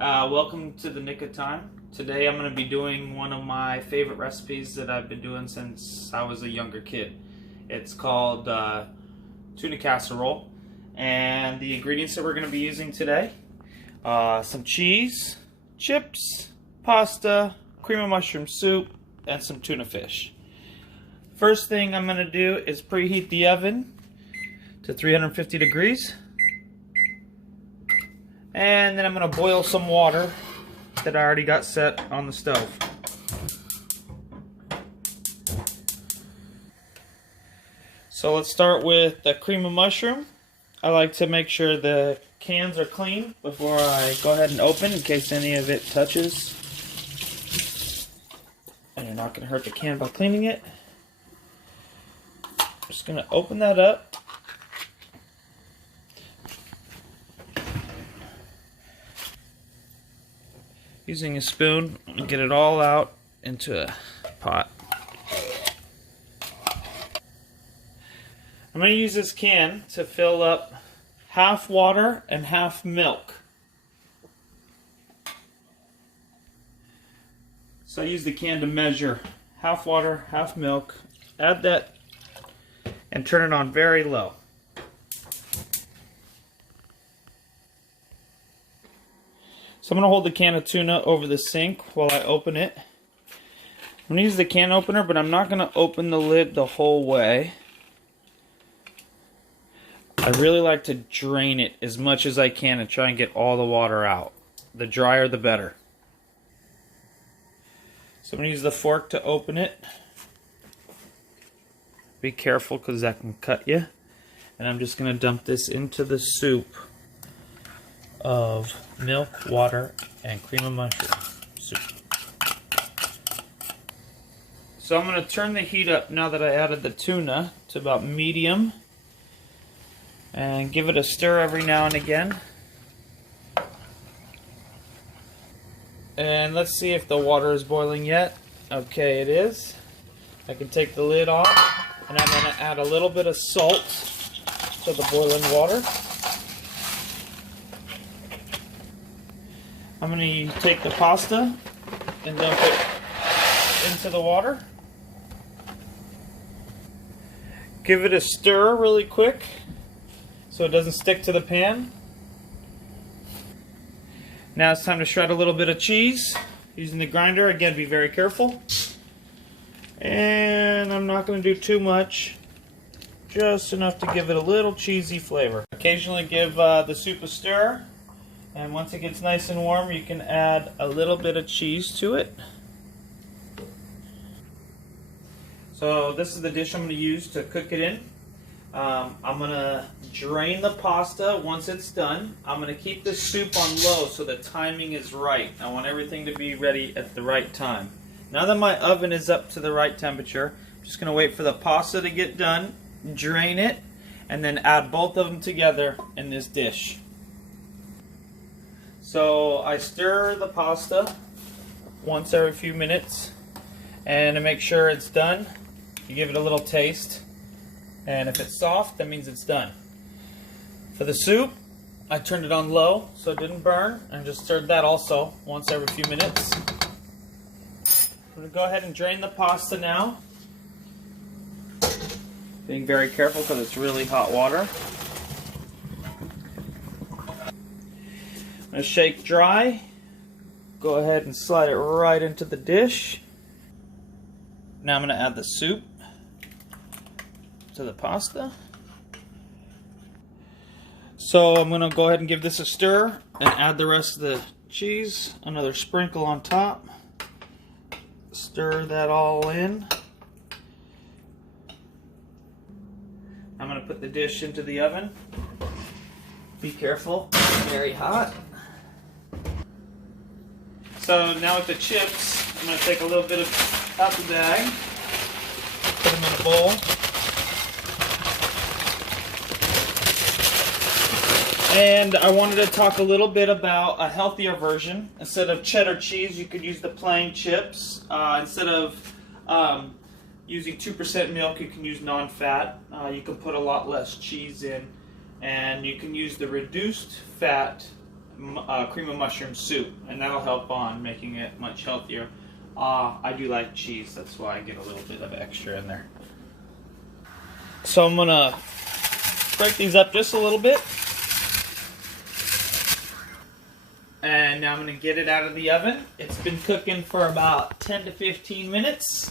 Welcome to the Nick of Time. Today I'm going to be doing one of my favorite recipes that I've been doing since I was a younger kid. It's called Tuna Casserole, and the ingredients that we're going to be using today: some cheese, chips, pasta, cream of mushroom soup, and some tuna fish. First thing I'm going to do is preheat the oven to 350 degrees. And then I'm going to boil some water that I already got set on the stove. So let's start with the cream of mushroom. I like to make sure the cans are clean before I go ahead and open in case any of it touches. And you're not going to hurt the can by cleaning it. Just going to open that up. Using a spoon and get it all out into a pot. I'm going to use this can to fill up half water and half milk. So I use the can to measure half water, half milk. Add that and turn it on very low. So I'm going to hold the can of tuna over the sink while I open it. I'm going to use the can opener, but I'm not going to open the lid the whole way. I really like to drain it as much as I can and try and get all the water out. The drier the better. So I'm going to use the fork to open it. Be careful because that can cut you. And I'm just going to dump this into the soup of milk, water, and cream of mushroom soup. So I'm going to turn the heat up now that I added the tuna to about medium and give it a stir every now and again. And let's see if the water is boiling yet. Okay, it is. I can take the lid off, and I'm going to add a little bit of salt to the boiling water. I'm going to take the pasta and dump it into the water. Give it a stir really quick so it doesn't stick to the pan. Now it's time to shred a little bit of cheese using the grinder. Again, be very careful. And I'm not going to do too much, just enough to give it a little cheesy flavor. Occasionally give the soup a stir. And once it gets nice and warm, you can add a little bit of cheese to it. So this is the dish I'm going to use to cook it in. I'm going to drain the pasta once it's done. I'm going to keep the soup on low so the timing is right. I want everything to be ready at the right time. Now that my oven is up to the right temperature, I'm just going to wait for the pasta to get done, drain it, and then add both of them together in this dish. So I stir the pasta once every few minutes, and to make sure it's done, you give it a little taste, and if it's soft, that means it's done. For the soup, I turned it on low so it didn't burn, and just stirred that also once every few minutes. I'm going to go ahead and drain the pasta now, being very careful because it's really hot water. I'm going to shake dry. Go ahead and slide it right into the dish. Now I'm going to add the soup to the pasta. So I'm going to go ahead and give this a stir and add the rest of the cheese. Another sprinkle on top. Stir that all in. I'm going to put the dish into the oven. Be careful, it's very hot. So now with the chips, I'm going to take a little bit out the bag, put them in a bowl, and I wanted to talk a little bit about a healthier version. Instead of cheddar cheese, you could use the plain chips. Instead of using 2% milk, you can use non-fat. You can put a lot less cheese in, and you can use the reduced fat cream of mushroom soup, and that'll help on making it much healthier. I do like cheese, that's why I get a little bit of extra in there. So I'm gonna break these up just a little bit. And now I'm gonna get it out of the oven. It's been cooking for about 10 to 15 minutes.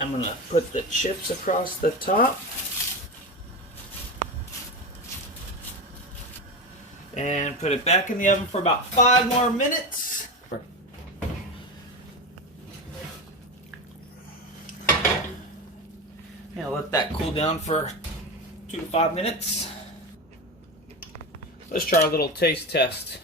I'm gonna put the chips across the top. And put it back in the oven for about 5 more minutes. And I'll let that cool down for 2 to 5 minutes. Let's try a little taste test.